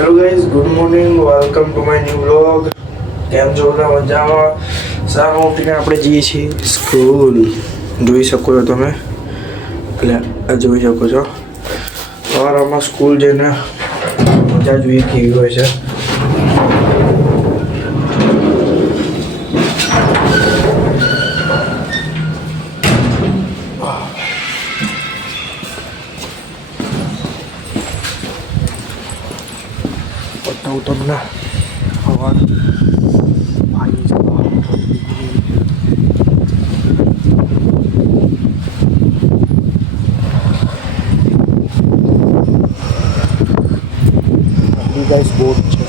Hello guys, good morning, welcome to my new vlog. કેમ છો બધા? મજામાં? સવારમાં ઉઠીને આપણે જઈએ છીએ સ્કૂલ. જોઈ શકો છો તમે, એટલે જોઈ શકો છો સવારમાં સ્કૂલ જઈને મજા જોઈએ કેવી હોય છે. બતાવું તમને સવાર ગાઈસ બોટ છે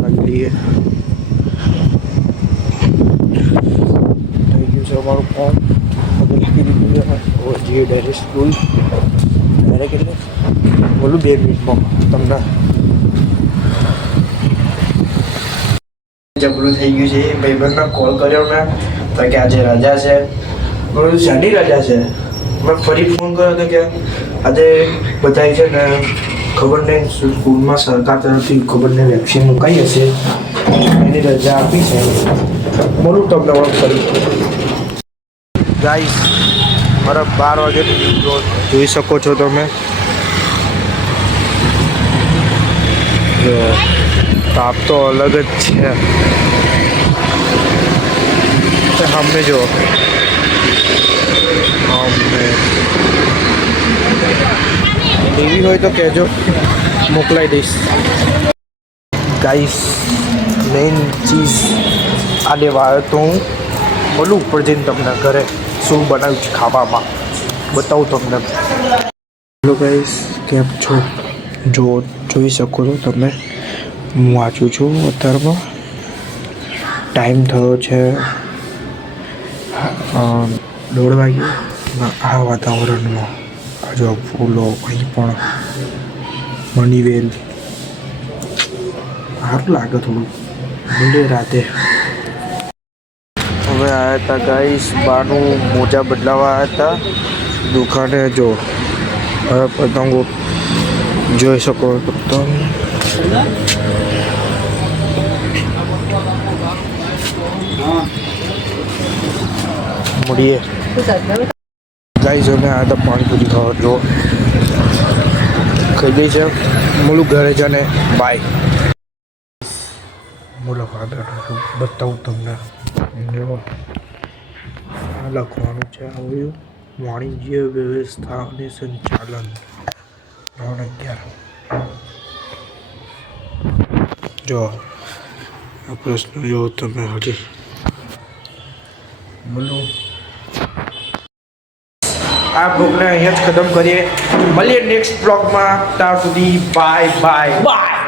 લાગી લઈએ. થઈ ગયું છે અમારું ફોર્મ લખી દીધું છે. જઈએ ડાયરેક્ટ સ્કૂલ. ડાયરેક્ટ એટલે બોલું 2 મિનિટમાં તમને જબરું થઈ ગયું છે. ભાઈબંધને કોલ કર્યો મેં તો કે આજે રજા છે. મેં કીધું શાની રજા છે? મેં ફરી ફોન કર્યો તો કે આજે બધાય છે ને ખબર નહીં સ્કૂલમાં સરકાર તરફથી ખબર નહીં વેક્સિન મુકાઈ હશે એની રજા આપી છે. બોલું તમને વાત કરી ગાઈસ, મારા 12 વાગ્યાની નીકળો જોઈ શકો છો તમે. તાપ તો અલગ જ છે. સામે જો એવી હોય તો કહેજો, મોકલાઈ દઈશ. ગાઈસ, મેઇન ચીઝ આ લેવા આવ્યો તો હું બોલું ઉપર જઈને તમને ઘરે શું બનાવ્યું છે ખાવામાં બતાવું તમને. હેલો ગાઈસ, કેમ છો? જોઈ શકો છો તમે, હું વાંચું છું. અત્યારમાં ટાઈમ થયો છે 1:30 વાગે. આ વાતાવરણમાં આ જો ફૂલો, અહીં પણ મનીવેલ સારું લાગે થોડું મળે રાતે. હવે આવ્યા હતા ગાઈસ, બાનું મોજા બદલાવા આવ્યા હતા દુકાને. જો હવે પતંગો જોઈ શકો તમે. મળીએ ગાઈસ. અમે આવ્યા હતા પાણીપુરી ખાવા. જો ખાઈ ગઈ છે. મોલું ઘરે જઈને બાય. મુલાકાત બેઠો છું, બતાવું તમને. જો આ લખવાનું છે આવ્યું વાણિજ્ય વ્યવસ્થા અને સંચાલન 3:11. જો આ પ્રશ્ન જો તમે હજી બોલો. આ બ્લોગને અહીંયા જ ખતમ કરીએ. મળીએ નેક્સ્ટ બ્લોગમાં. ત્યાં સુધી બાય બાય બાય.